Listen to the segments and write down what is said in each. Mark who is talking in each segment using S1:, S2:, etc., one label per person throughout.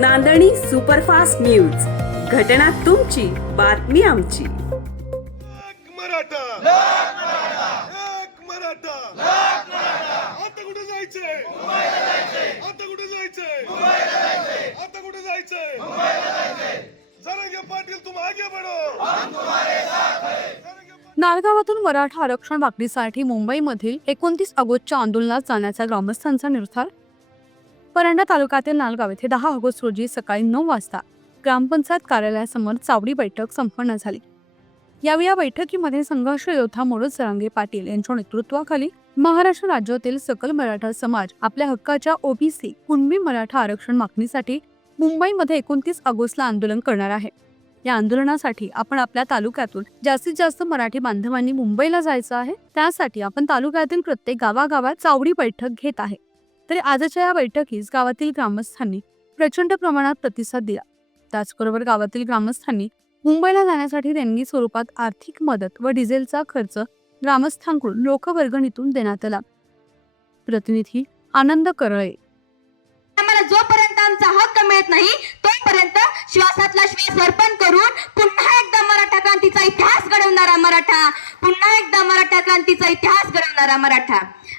S1: नांदणी superfast news. घटना तुमची बातमी आमची.
S2: एक मराठा. एक मराठा. आता कुठे जायचंय? आता कुठे जायचंय? आता कुठे जायचंय? जरांगे पाटील तुम आगे बढ़ो जरांगे पाटील-
S3: नाळगावातून मराठा आरक्षण मागणीसाठी मुंबईमधील एकोणतीस ऑगस्टच्या आंदोलनात जाण्याचा ग्रामस्थांचा निर्धार परंडा तालुक्यातील नालगाव येथे दहा ऑगस्ट रोजी सकाळी नऊ वाजता ग्रामपंचायत कार्यालयासमोर चावडी बैठक संपन्न झाली. यावेळी या बैठकीमध्ये संघर्ष योद्धा मनोज सरांगे पाटील यांच्या नेतृत्वाखाली महाराष्ट्र राज्यातील सकल मराठा समाज आपल्या हक्काच्या ओबीसी कुणबी मराठा आरक्षण मागणीसाठी मुंबईमध्ये एकोणतीस ऑगस्टला आंदोलन करणार आहे. या आंदोलनासाठी आपण आपल्या तालुक्यातून जास्तीत जास्त मराठी बांधवांनी मुंबईला जायचं आहे त्यासाठी आपण तालुक्यातील प्रत्येक गावागावात चावडी बैठक घेत आहे. तरी आजच्या या बैठकीस गावातील ग्रामस्थांनी प्रचंड प्रमाणात प्रतिसाद दिला. त्याचबरोबर गावातील ग्रामस्थांनी मुंबईला जाण्यासाठी देणगी स्वरूपात आर्थिक मदत व डिझेलचा खर्च ग्रामस्थांकडून लोकवर्गणीतून देण्यात आला. प्रतिनिधी आनंद करळे.
S4: आम्हाला जोपर्यंत आमचा हक्क मिळत नाही तोपर्यंत श्वासातला श्वास अर्पण करून पुन्हा एकदा मराठा क्रांतीचा इतिहास घडवणारा मराठा पुन्हा एकदा मराठा क्रांतीचा इतिहास घडवणारा मराठा.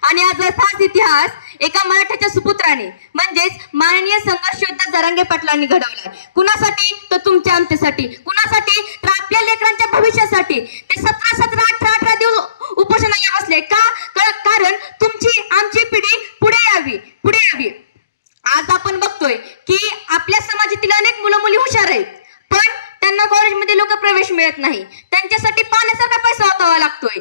S4: आणि आज असाच इतिहास एका मराठ्याच्या सुपुत्राने म्हणजेच माननीय संघर्ष योद्धा जरांगे पाटलांनी घडवलाय. कुणासाठी? तर तुमच्या आमच्यासाठी. कुणासाठी? तर आपल्या लेकरांच्या भविष्यासाठी. ते सतरा सतरा अठरा अठरा दिवस उपोषणाला बसले. का? कारण तुमची आमची पिढी पुढे यावी. पुढे यावी. आज आपण बघतोय की आपल्या समाजातील अनेक मुलं मुली हुशार आहेत. पण त्यांना कॉलेजमध्ये लोक प्रवेश मिळत नाही. त्यांच्यासाठी पाण्यासारखा पैसा वाचावा लागतोय.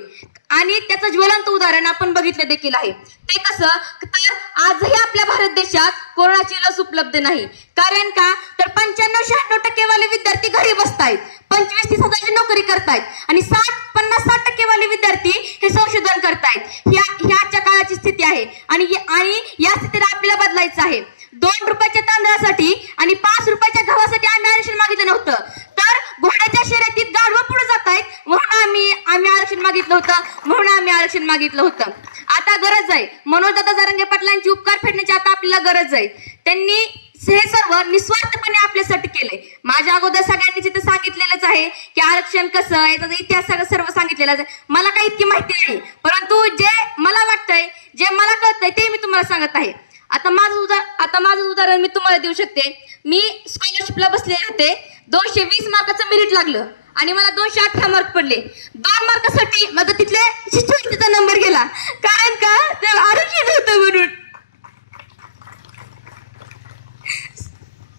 S4: आणि त्याचं ज्वलंत उदाहरण आपण बघितलं देखील आहे. ते कसं? तर आजही आपल्या भारत देशात कोरोनाची लस उपलब्ध नाही. कारण का? तर पंच्याण्णव शहाण्णव टक्केवाले विद्यार्थी घरी बसतायत. पंचवीस तीस हजारची नोकरी करतायत. आणि साठ पन्नास साठ टक्केवाले विद्यार्थी हे संशोधन करतायत. ह्या ह्याच्या काळाची स्थिती आहे. आणि आणि या स्थितीला आपल्याला बदलायचं आहे. दोन रुपयाच्या तांदळासाठी आणि पाच रुपयाच्या गव्हासाठी आम्ही आरक्षण मागितलं नव्हतं तर घोड्याच्या शर्यतीत गाढवं पुढे जात आहेत म्हणून आम्ही आम्ही आरक्षण मागितलं होतं म्हणून आम्ही आरक्षण मागितलं होतं. आता गरज आहे. मनोजदादा जरंगे पाटलांची उपकार फेडण्याची आता आपल्याला गरज आहे. त्यांनी हे सर्व निस्वार्थपणे आपल्यासाठी केले माझ्या अगोदर सगळ्यांनी जिथे सांगितलेलंच आहे की आरक्षण कसं याचा इतिहास सर्व सांगितलेलं आहे. मला काही इतकी माहिती नाही. परंतु जे मला वाटतंय जे मला कळतंय ते मी तुम्हाला सांगत आहे. आता माझं उदाहरण आता माझं उदाहरण मी तुम्हाला देऊ शकते. मी स्कॉलरशिपला बसले होते दोनशे वीस मार्काचं मेरिट लागलं. आणि मला दोनशे अठरा मार्क पडले. दोन मार्कासाठी माझा तिथले शिष्यवृत्तीचा नंबर गेला. कारण का? ते आरक्षण होतं म्हणून.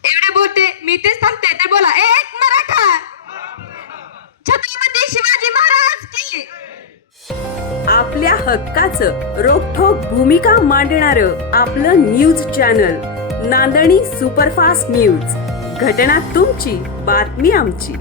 S4: एवढे बोलते मी तेच थांबते. ते बोला एक मराठा. छत्रपती शिवाजी महाराज की?
S1: आपल्या हक्काचं रोखोक भूमिका मांडणार आपलं news channel Nandani superfast news घटना तुमची बातमी आमची.